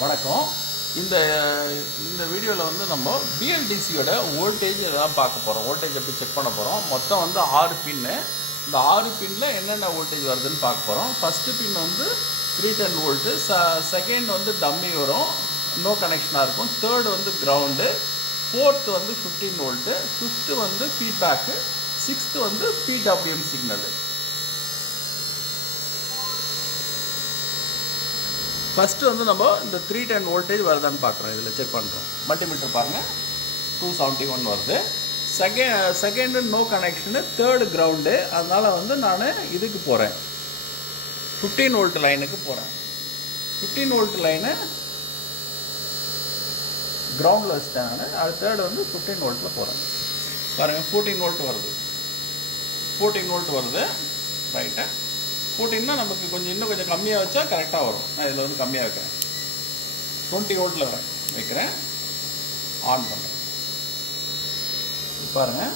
வணக்கம். இந்த இந்த வீடியோவில் வந்து நம்ம பிஎல்டிசியோட வோல்டேஜ் எல்லாம் பார்க்க போகிறோம். வோல்டேஜ் எப்படி செக் பண்ண போகிறோம். மொத்தம் வந்து 6 பின்னு. இந்த 6 பின்னில் என்னென்ன வோல்டேஜ் வருதுன்னு பார்க்க போகிறோம். ஃபஸ்ட்டு பின் வந்து 310 வோல்ட்டு, செகண்ட் வந்து டம்மி வரும், நோ கனெக்ஷனாக இருக்கும். தேர்டு வந்து கிரவுண்டு, ஃபோர்த்து வந்து 15 வோல்ட்டு, ஃபிஃப்த்து வந்து ஃபீட்பேக்கு, சிக்ஸ்த்து வந்து பிடபிள்யூஎம் சிக்னலு. ஃபஸ்ட்டு வந்து நம்ம இந்த 310 வோல்டேஜ் வருதான்னு பார்க்குறோம். இதில் செக் பண்ணுறோம். மல்டிமீட்டர் பாருங்கள், 271 வருது. Second no connection, third ground. அதனால் வந்து நான் இதுக்கு போகிறேன், 15 வோல்ட் லைனுக்கு போகிறேன். 15 வோல்ட் லைனை கிரவுண்டில் வச்சுட்டேன் நான். அது தேர்டு வந்து 15 வோல்ட்டில் போகிறேன். பாருங்கள், 14 வோல்ட் வருது. 14 வோல்ட் வருது. ரைட்டு. 14னா நமக்கு இன்னும் கொஞ்சம் கம்மியாக வச்சா கரெக்டாக வரும். நான் இதில் வந்து கம்மியாக வைக்கிறேன். 20 வோல்ட்டில் வைக்கிறேன். ஆன் பண்ணுறேன். பாருங்கள்,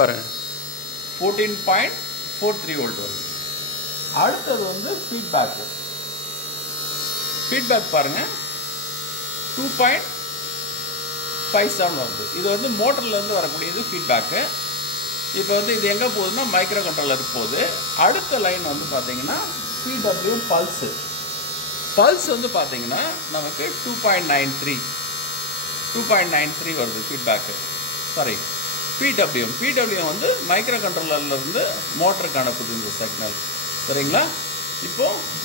பாருங்கள் 14.43 வோல்ட் வருது. அடுத்தது வந்து ஃபீட்பேக்கு. ஃபீட்பேக் பாருங்கள், 2.57 வருது. இது வந்து மோட்டர்லேருந்து வரக்கூடியது ஃபீட்பேக்கு. இப்போ வந்து இது எங்கே போகுதுன்னா மைக்ரோ கண்ட்ரோலருக்கு போகுது. அடுத்த லைன் வந்து பார்த்தீங்கன்னா பிடபிள்யூஎம் பல்ஸு. பல்ஸ் வந்து பார்த்தீங்கன்னா நமக்கு 2.93 வருது ஃபீட்பேக்கு. சாரி, பிடபிள்யூஎம் வந்து மைக்ரோ கண்ட்ரோலர்லேருந்து மோட்டருக்கு அனுப்புது இந்த சிக்னல். சரிங்களா? இப்போது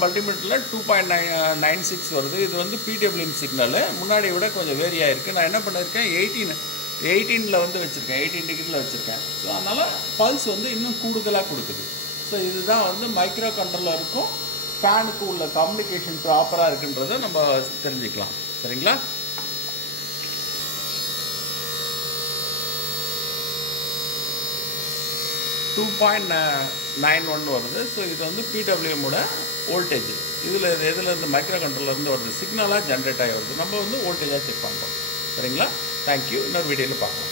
மல்டிமீட்டரில் 2.96 வருது. இது வந்து பிடபிள்யூஎம் சிக்னலு. முன்னாடி விட கொஞ்சம் வேரி ஆகிருக்கு. நான் என்ன பண்ணியிருக்கேன், 18 வந்து வச்சுருக்கேன், 18 டிகிரியில் வச்சுருக்கேன். ஸோ அதனால் பல்ஸ் வந்து இன்னும் கூடுதலாக கொடுக்குது. ஸோ இதுதான் வந்து மைக்ரோ கண்ட்ரோலருக்கும் ஃபேனுக்கும் உள்ள கம்யூனிகேஷன் ப்ராப்பராக இருக்குன்றதை நம்ம தெரிஞ்சுக்கலாம். சரிங்களா? .91 வருது. ஸோ இது வந்து பிடபிள்யூஎம்மோட வோல்டேஜ். எதுலேருந்து மைக்ரோ கண்ட்ரோலர்லேருந்து வருது, சிக்னலாக ஜென்ரேட் ஆகி வருது. நம்ம வந்து வோல்டேஜாக செக் பண்ணுறோம். சரிங்களா? தேங்க்யூ. இன்னொரு வீடியோவில் பார்க்கலாம்.